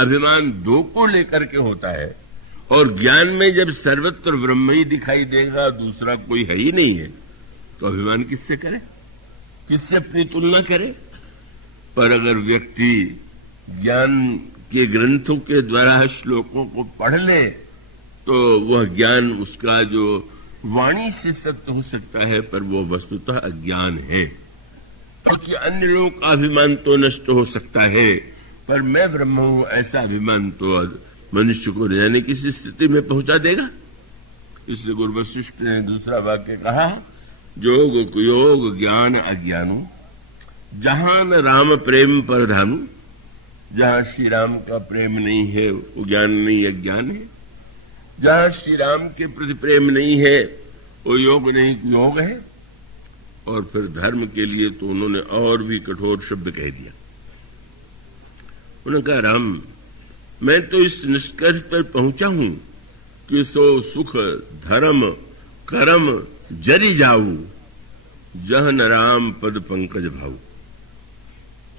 अभिमान दो को लेकर के होता है, और ज्ञान में जब सर्वत्र ब्रह्म ही दिखाई देगा, दूसरा कोई है ही नहीं है, तो अभिमान किससे करे, किससे अपनी तुलना करे। पर अगर व्यक्ति ज्ञान के ग्रंथों के द्वारा श्लोकों को पढ़ ले तो वह ज्ञान उसका जो वाणी से सत्य हो सकता है, पर वो वस्तुतः अज्ञान है। क्योंकि अन्य लोगों का अभिमान तो नष्ट हो सकता है, पर मैं ब्रह्म हूं ऐसा अभिमान तो मनुष्य को रहने की स्थिति में पहुंचा देगा। इसलिए गुरु वशिष्ठ ने दूसरा वाक्य कहा, जोग कुयोग ज्ञान अज्ञानो, जहां न राम प्रेम पर धानु। जहां श्री राम का प्रेम नहीं है वो ज्ञान नहीं, अज्ञान है। जहां श्री राम के प्रति प्रेम नहीं है वो योग नहीं, योग है। और फिर धर्म के लिए तो उन्होंने और भी कठोर शब्द कह दिया। उन्होंने कहा, राम मैं तो इस निष्कर्ष पर पहुंचा हूं कि सो सुख धर्म कर्म जरि जाऊ, जह न राम पद पंकज भाऊ।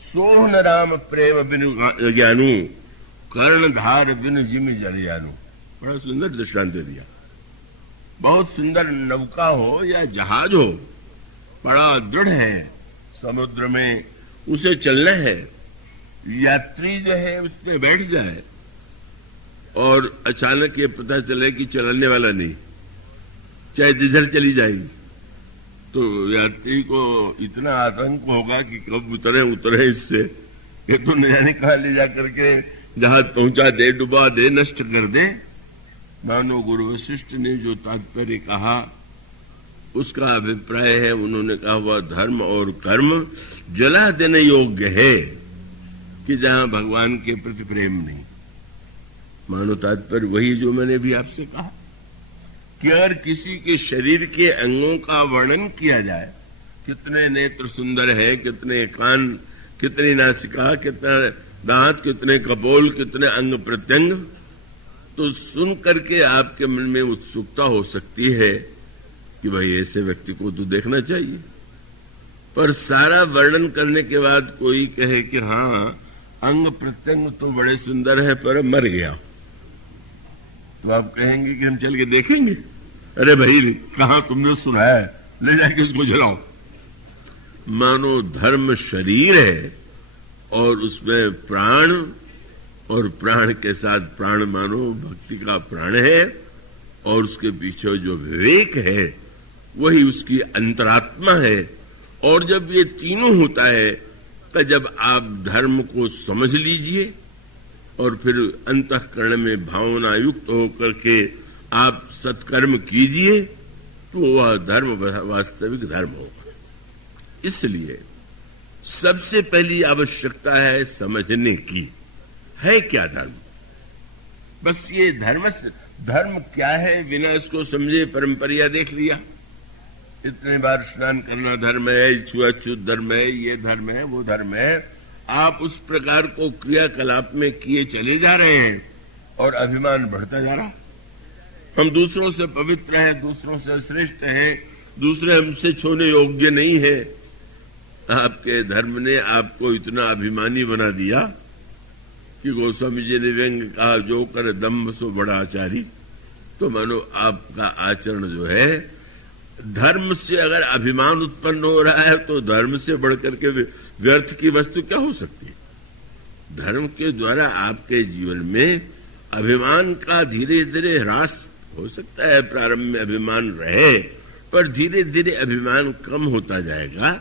सोह न राम प्रेम बिनु ज्ञानू, कर्णधार बिनु जिमि जरि जानू। बड़ा सुंदर दृष्टांत दिया। बहुत सुंदर नौका हो या जहाज हो, बड़ा दृढ़ है, समुद्र में उसे चलना है, यात्री जो है उसमें बैठ जाए और अचानक ये पता चले कि चलाने वाला नहीं, चाहे जिधर चली जाएगी, तो यात्री को इतना आतंक होगा कि कब उतरे इससे, ये तो न जाने कहा ले जा करके जहाज पहुंचा दे, डुबा दे, नष्ट कर दे। मानो गुरु वशिष्ठ ने जो तात्पर्य कहा उसका अभिप्राय है, उन्होंने कहा वह धर्म और कर्म जला देने योग्य है कि जहां भगवान के प्रति प्रेम नहीं। मानो तात्पर्य वही जो मैंने भी आपसे कहा कि अगर किसी के शरीर के अंगों का वर्णन किया जाए, कितने नेत्र सुंदर है, कितने कान, कितनी नासिका, कितना दांत, कितने कपोल, कितने अंग प्रत्यंग, तो सुन करके आपके मन में उत्सुकता हो सकती है कि भाई ऐसे व्यक्ति को तो देखना चाहिए। पर सारा वर्णन करने के बाद कोई कहे कि हाँ अंग प्रत्यंग तो बड़े सुंदर है पर मर गया, तो आप कहेंगे कि हम चल के देखेंगे? अरे भाई कहां तुमने सुना है, ले जाके उसको जलाओ। मानो धर्म शरीर है और उसमें प्राण, और प्राण के साथ प्राण मानो भक्ति का प्राण है, और उसके पीछे जो विवेक है वही उसकी अंतरात्मा है। और जब ये तीनों होता है तो जब आप धर्म को समझ लीजिए और फिर अंतःकरण में भावना युक्त होकर के आप सत्कर्म कीजिए, तो वह धर्म वास्तविक धर्म होगा। इसलिए सबसे पहली आवश्यकता है समझने की, है क्या धर्म। बस ये धर्म क्या है बिना इसको समझे परंपरिया देख लिया। इतने बार स्नान करना धर्म है, छुआछूत धर्म है, ये धर्म है, वो धर्म है। आप उस प्रकार को क्रियाकलाप में किए चले जा रहे हैं और अभिमान बढ़ता जा रहा। हम दूसरों से पवित्र हैं, दूसरों से श्रेष्ठ हैं, दूसरे हमसे छूने योग्य नहीं है। आपके धर्म ने आपको इतना अभिमानी बना दिया कि गोस्वामी जी ने व्यंग कहा, जो कर दम्भ सो बड़ा आचारी। तो मानो आपका आचरण जो है, धर्म से अगर अभिमान उत्पन्न हो रहा है तो धर्म से बढ़कर के व्यर्थ की वस्तु क्या हो सकती है। धर्म के द्वारा आपके जीवन में अभिमान का धीरे धीरे ह्रास हो सकता है। प्रारंभ में अभिमान रहे, पर धीरे धीरे अभिमान कम होता जाएगा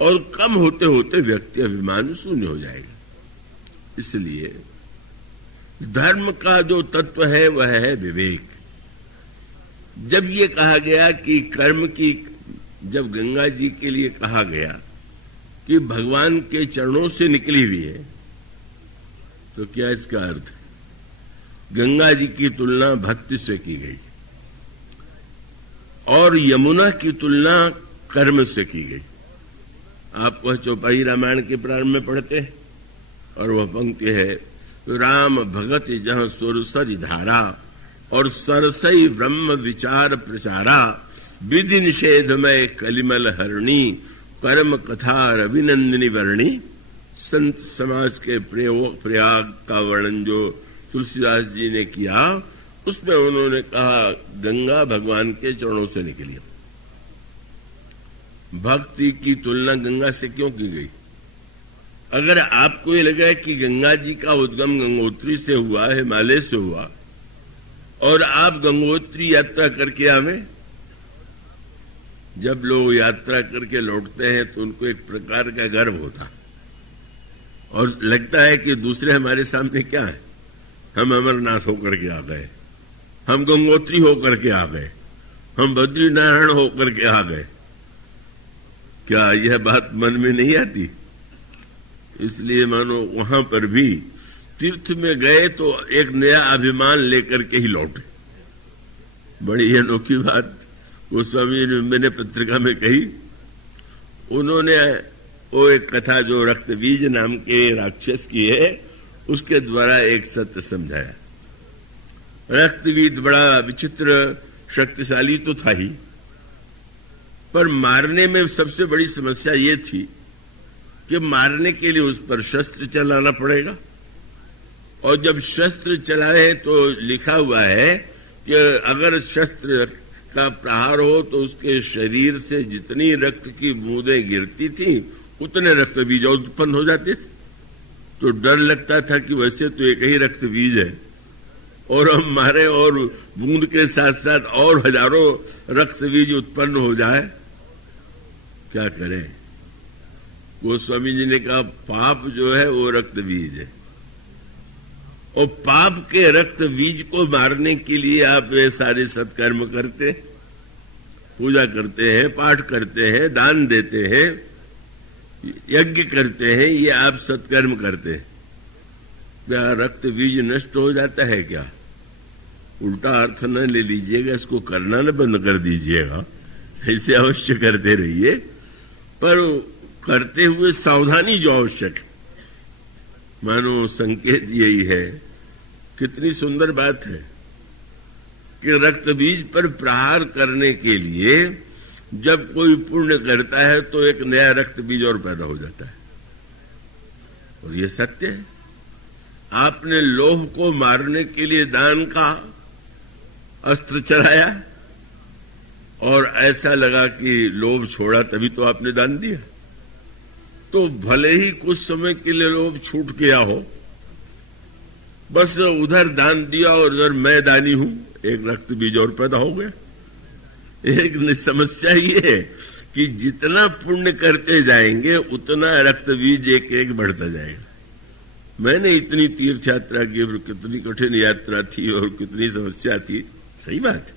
और कम होते होते व्यक्ति अभिमान शून्य हो जाएगा। इसलिए धर्म का जो तत्व है वह है विवेक। जब ये कहा गया कि कर्म की, जब गंगा जी के लिए कहा गया कि भगवान के चरणों से निकली हुई है, तो क्या इसका अर्थ है? गंगा जी की तुलना भक्ति से की गई और यमुना की तुलना कर्म से की गई। आप वह चौपाई रामायण के प्रारंभ में पढ़ते हैं और वह पंक्ति है, राम भगत जहां सुरसरि धारा और सरसई ब्रह्म विचार प्रचारा, विधि निषेध में कलिमल हरणी, परम कथा रविनंदिनी वर्णी। संत समाज के प्रयाग का वर्णन जो तुलसीदास जी ने किया, उसमें उन्होंने कहा गंगा भगवान के चरणों से निकली। भक्ति की तुलना गंगा से क्यों की गई? अगर आपको ये लगा कि गंगा जी का उद्गम गंगोत्री से हुआ, हिमालय से हुआ, और आप गंगोत्री यात्रा करके आवे, जब लोग यात्रा करके लौटते हैं तो उनको एक प्रकार का गर्व होता और लगता है कि दूसरे हमारे सामने क्या है, हम अमरनाथ होकर के आ गए, हम गंगोत्री होकर के आ गए, हम बद्रीनारायण होकर के आ गए। क्या यह बात मन में नहीं आती? इसलिए मानो वहां पर भी तीर्थ में गए तो एक नया अभिमान लेकर के ही लौटे। बड़ी अनोखी बात गोस्वामी जी ने मैंने पत्रिका में कही। उन्होंने वो एक कथा जो रक्तबीज नाम के राक्षस की है, उसके द्वारा एक सत्य समझाया। रक्तबीज बड़ा विचित्र शक्तिशाली तो था ही, पर मारने में सबसे बड़ी समस्या ये थी कि मारने के लिए उस पर शस्त्र चलाना पड़ेगा, और जब शस्त्र चलाए तो लिखा हुआ है कि अगर शस्त्र का प्रहार हो तो उसके शरीर से जितनी रक्त की बूंदें गिरती थी उतने रक्त बीज उत्पन्न हो जाते थे। तो डर लगता था कि वैसे तो एक ही रक्त बीज है और हम मारे और बूंद के साथ साथ और हजारों रक्त बीज उत्पन्न हो जाए, क्या करें? गोस्वामी जी ने कहा पाप जो है वो रक्त बीज है, और पाप के रक्त बीज को मारने के लिए आप ये सारे सत्कर्म करते, पूजा करते हैं, पाठ करते हैं, दान देते हैं, यज्ञ करते हैं, ये आप सत्कर्म करते हैं। क्या रक्त बीज नष्ट हो जाता है क्या? उल्टा अर्थ न ले लीजिएगा, इसको करना न बंद कर दीजिएगा, ऐसे अवश्य करते रहिए, पर करते हुए सावधानी जो आवश्यक है। मानो संकेत यही है। कितनी सुंदर बात है कि रक्त बीज पर प्रहार करने के लिए जब कोई पुण्य करता है तो एक नया रक्त बीज और पैदा हो जाता है, और ये सत्य है। आपने लोभ को मारने के लिए दान का अस्त्र चलाया और ऐसा लगा कि लोभ छोड़ा तभी तो आपने दान दिया, तो भले ही कुछ समय के लिए लोभ छूट गया हो, बस उधर दान दिया और उधर मैं दानी हूं, एक रक्त बीज और पैदा हो गया। एक समस्या ये है कि जितना पुण्य करते जाएंगे उतना रक्त बीज एक एक बढ़ता जाएगा। मैंने इतनी तीर्थ यात्रा की और कितनी कठिन यात्रा थी और कितनी समस्या थी, सही बात है,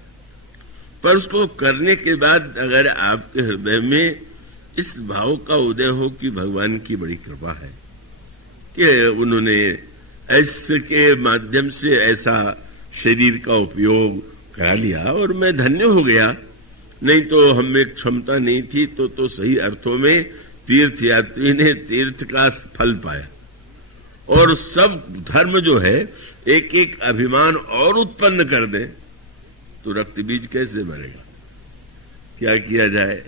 पर उसको करने के बाद अगर आपके हृदय में इस भाव का उदय हो कि भगवान की बड़ी कृपा है कि उन्होंने ऐसे के माध्यम से ऐसा शरीर का उपयोग करा लिया और मैं धन्य हो गया, नहीं तो हमें क्षमता नहीं थी तो सही अर्थों में तीर्थ यात्री ने तीर्थ का फल पाया। और सब धर्म जो है एक एक अभिमान और उत्पन्न कर दे तो रक्त बीज कैसे मरेगा? क्या किया जाए?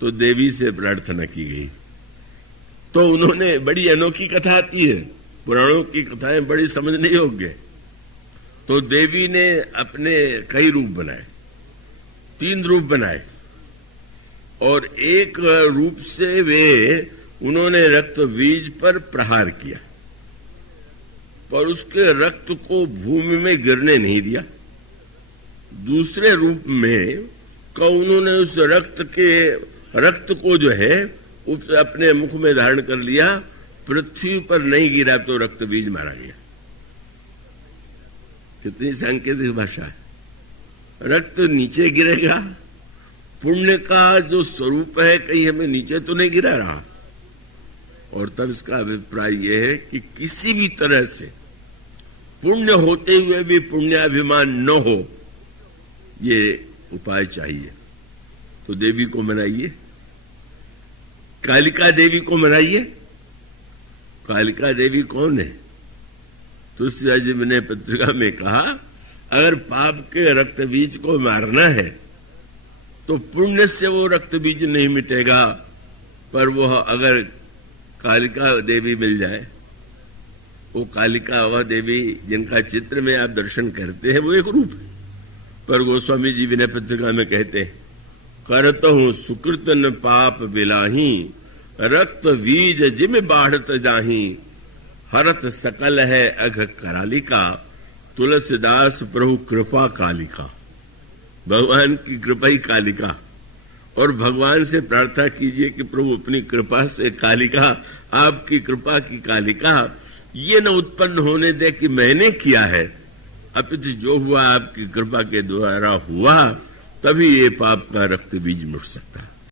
तो देवी से प्रार्थना की गई। तो उन्होंने, बड़ी अनोखी कथा आती है, पुराणों की कथाएं बड़ी समझने योग्य। तो देवी ने अपने कई रूप बनाए, 3 रूप बनाए, और एक रूप से वे उन्होंने रक्त बीज पर प्रहार किया, पर उसके रक्त को भूमि में गिरने नहीं दिया। दूसरे रूप में उन्होंने उस रक्त को जो है अपने मुख में धारण कर लिया, पृथ्वी पर नहीं गिरा तो रक्त बीज मारा गया। कितनी सांकेतिक भाषा है। रक्त नीचे गिरेगा, पुण्य का जो स्वरूप है कहीं हमें नीचे तो नहीं गिरा रहा। और तब इसका अभिप्राय यह है कि किसी भी तरह से पुण्य होते हुए भी पुण्याभिमान न हो, ये उपाय चाहिए। तो देवी को मनाइए, कालिका देवी को मनाइए। कालिका देवी कौन है? तुलसीदास जी ने पत्रिका में कहा, अगर पाप के रक्त बीज को मारना है तो पुण्य से वो रक्त बीज नहीं मिटेगा, पर वह अगर कालिका देवी मिल जाए, वो कालिका वह देवी जिनका चित्र में आप दर्शन करते हैं वो एक रूप है। पर गोस्वामी जी विनय पत्रिका में कहते हैं, करत हूं सुकृत न पाप बिलाही, रक्त बीज जिम बाढ़त जाही, हरत सकल है अघ करालिका, तुलसीदास प्रभु कृपा कालिका। भगवान की कृपा ही कालिका, और भगवान से प्रार्थना कीजिए कि प्रभु अपनी कृपा से कालिका, आपकी कृपा की कालिका ये न उत्पन्न होने दे कि मैंने किया है, अपितु जो हुआ आपकी कृपा के द्वारा हुआ, तभी ये पाप का रक्त बीज मिट सकता है।